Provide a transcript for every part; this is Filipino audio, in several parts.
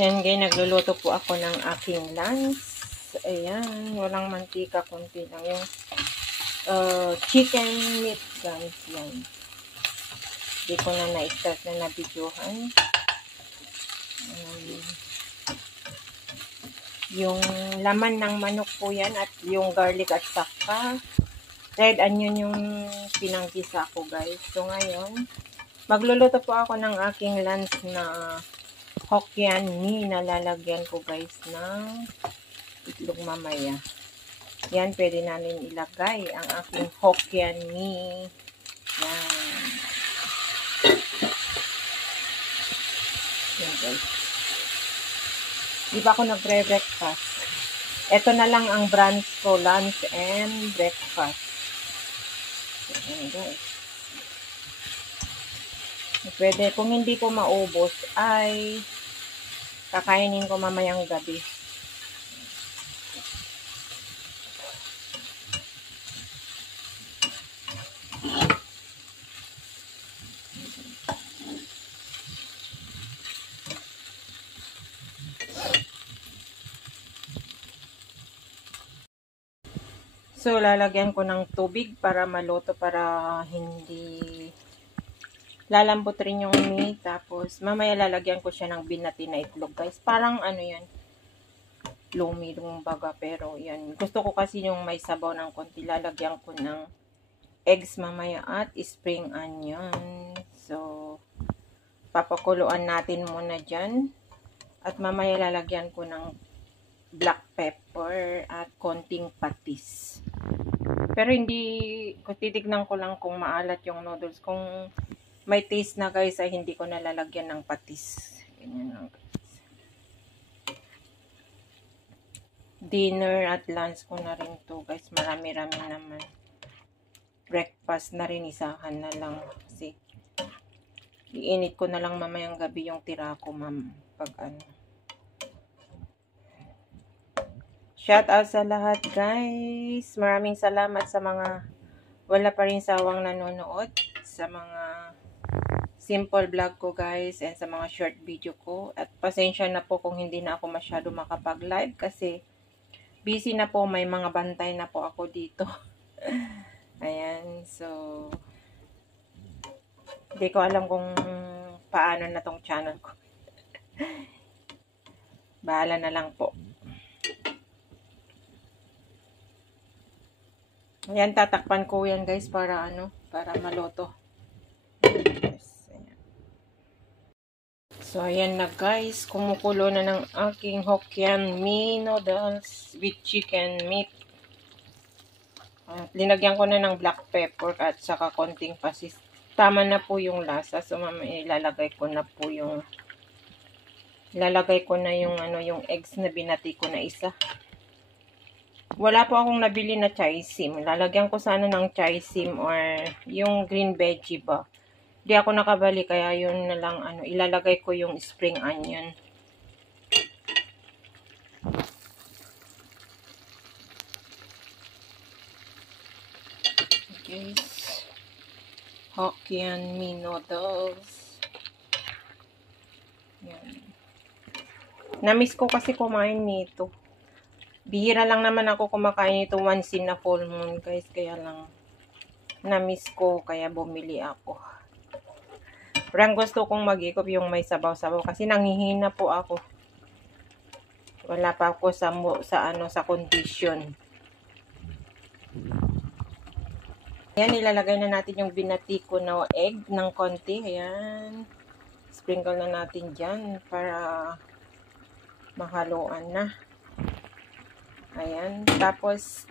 Yan guys, nagluluto po ako ng aking lunch. Ayan, walang mantika, konti lang yung chicken meat guys. Yan. Hindi ko na na-start na nabidyohan. Yung laman ng manok po yan at yung garlic at saka red onion yung pinanggisa ko guys. So ngayon, magluluto po ako ng aking lunch na Hokkien mee na lalagyan ko guys ng itlog mamaya. Yan, pwede namin ilagay ang aking Hokkien mee. Yan. Yan guys. Di ba ako nagre-breakfast? Ito na lang ang brunch ko, lunch and breakfast. Yan guys. Pwede, kung hindi ko maubos, ay kakainin ko mamayang gabi. So, lalagyan ko ng tubig para maluto, para hindi lalambot rin yung meat. Tapos, mamaya lalagyan ko siya ng binati na itlog, guys. Parang ano yan, lumi baga. Pero, yan. Gusto ko kasi yung may sabaw ng konti. Lalagyan ko ng eggs mamaya at spring onion. So, papakuluan natin muna dyan. At mamaya lalagyan ko ng black pepper at konting patis. Pero hindi, titignan ko lang kung maalat yung noodles. Kung may taste na guys, ay hindi ko nalalagyan ng patis. Ganyan lang guys. Dinner at lunch ko na rin to guys. Marami-rami naman. Breakfast na rin, isahan na lang. Kasi iinit ko na lang mamayang gabi yung tira ko ma'am. Pag ano. Shout out sa lahat guys. Maraming salamat sa mga wala pa rin sawang nanonood. Sa mga simple vlog ko guys. And sa mga short video ko. At pasensya na po kung hindi na ako masyado makapag-live. Kasi busy na po. May mga bantay na po ako dito. Ayan. So, hindi ko alam kung paano na tong channel ko. Bahala na lang po. Ayan, tatakpan ko yan guys para ano, para maluto. Yes, ayan. So, ayan na guys, kumukulo na ng aking Hokkien mee noodles with chicken meat. At linagyan ko na ng black pepper at saka konting patis. Tama na po yung lasa. So, mamaya ilalagay ko na yung ano, yung eggs na binati ko na isa. Wala po akong nabili na chai sim. Lalagyan ko sana ng chai sim or yung green veggie ba. Di ako nakabali kaya yun na lang ano, ilalagay ko yung spring onion. Okay. Hokkien mee noodles. Yan. Namiss ko kasi kumain nito. Bihira lang naman ako kumakain ito once in a full moon guys. Kaya lang na-miss ko kaya bumili ako. Parang gusto kong mag-ikop yung may sabaw-sabaw kasi nanghihina po ako. Wala pa ako sa condition. Ayan, ilalagay na natin yung binati ko na egg ng konti. Ayan. Sprinkle na natin dyan para mahaluan na. Ayan. Tapos,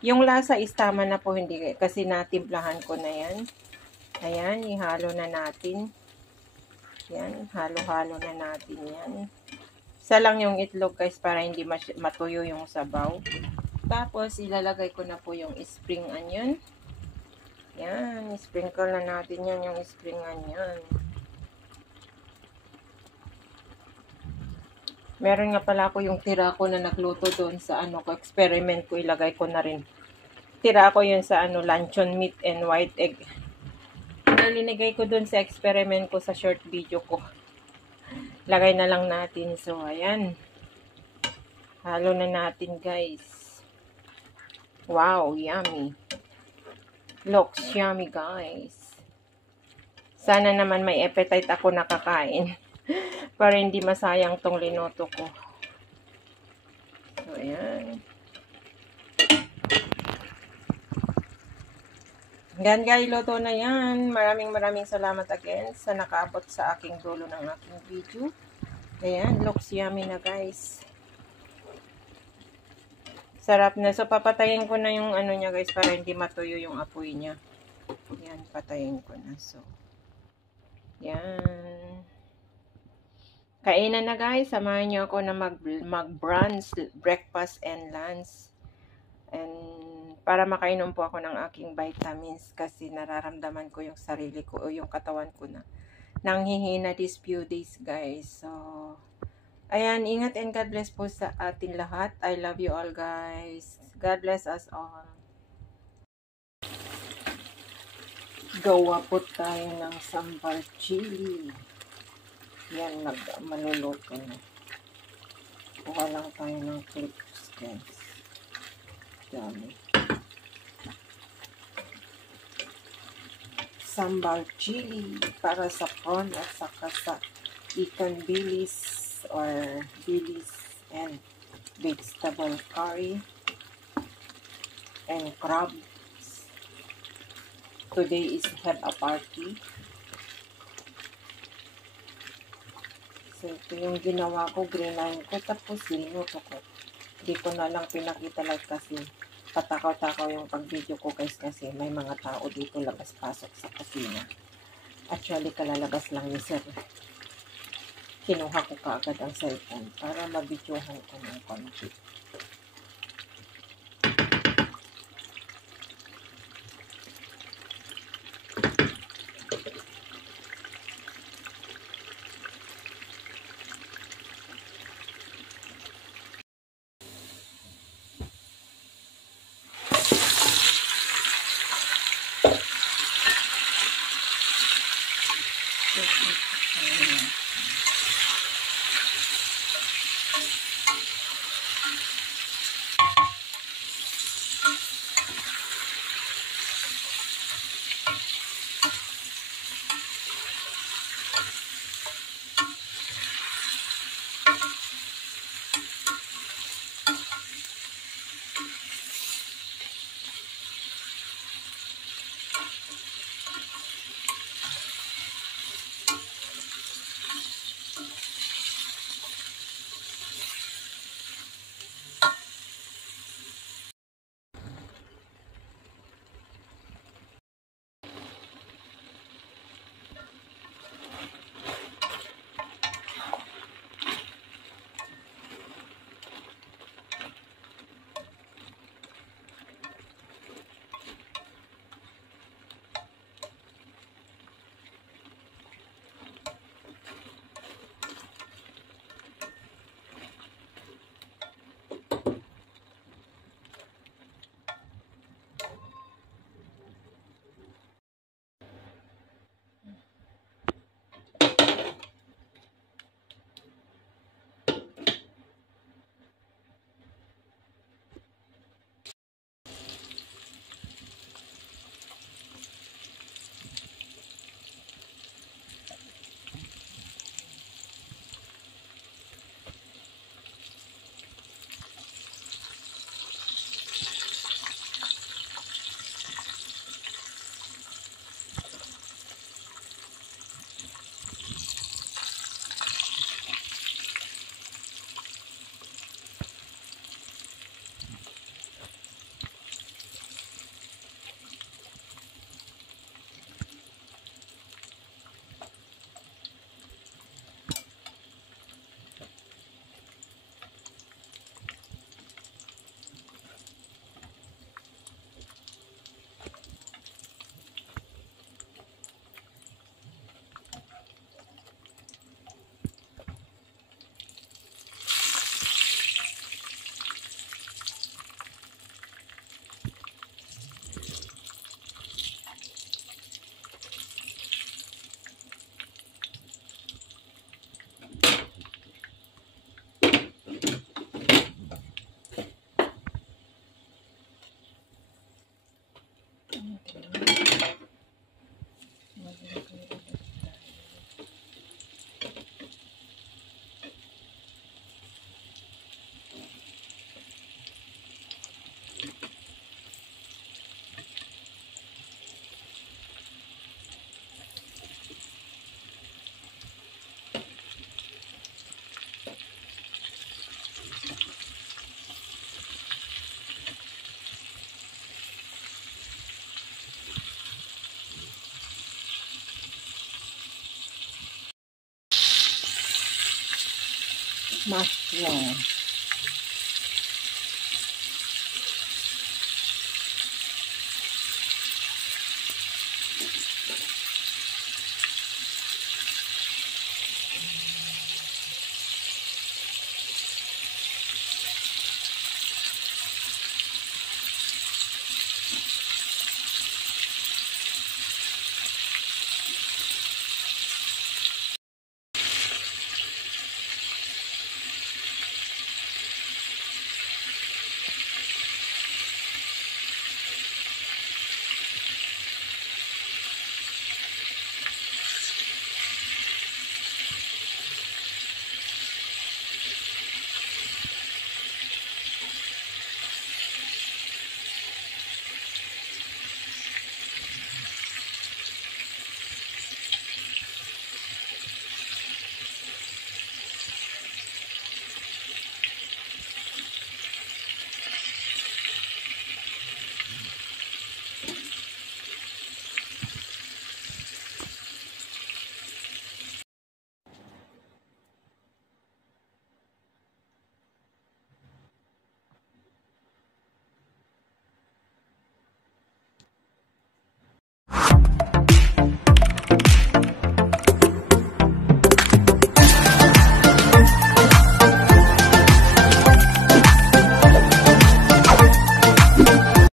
yung lasa is tama na po, hindi kasi natimplahan ko na yan. Ayan, ihalo na natin. Yan, halo-halo na natin yan. Isa lang yung itlog guys para hindi matuyo yung sabaw. Tapos, ilalagay ko na po yung spring onion. Yan, sprinkle na natin yan yung spring onion. Meron nga pala ako yung tira ko na nagluto doon sa ano ko, experiment ko, ilagay ko na rin. Tira ko yun sa ano, luncheon meat and white egg. Nalinigay ko doon sa experiment ko sa short video ko. Lagay na lang natin. So, ayan. Halo na natin, guys. Wow, yummy. Looks yummy, guys. Sana naman may appetite ako nakakain. Para hindi masayang tong linoto ko. So, ayan. Yan guys, luto na yan. Maraming salamat again sa nakaabot sa aking dulo ng aking video. Ayan, looks yummy na guys. Sarap na. So, papatayin ko na yung ano niya guys para hindi matuyo yung apoy niya. Yan, patayin ko na. So, yan. Kainan na guys. Samahan niyo ako na mag-brunch, breakfast and lunch. And para makainom po ako ng aking vitamins kasi nararamdaman ko yung sarili ko o yung katawan ko na nanghihina these few days guys. So, ayan, ingat and God bless po sa atin lahat. I love you all guys. God bless us all. Gawa po tayo ng sambal chili. Yan, maluluto na. Kuha lang tayo ng clips guys. Dami. Sambal chili para sa prawn at saka sa ikan bilis or bilis and vegetable curry and crabs. Today is have a party. So ito yung ginawa ko, grinahin ko tapos linuto ko. Hindi ko na lang pinakita like kasi patakaw-takaw yung pag-video ko guys kasi may mga tao dito labas-pasok sa kusina. Actually, kalalabas lang ni sir. Kinuha ko kaagad ang cellphone para mabidyohan ko ng konti. Mushroom.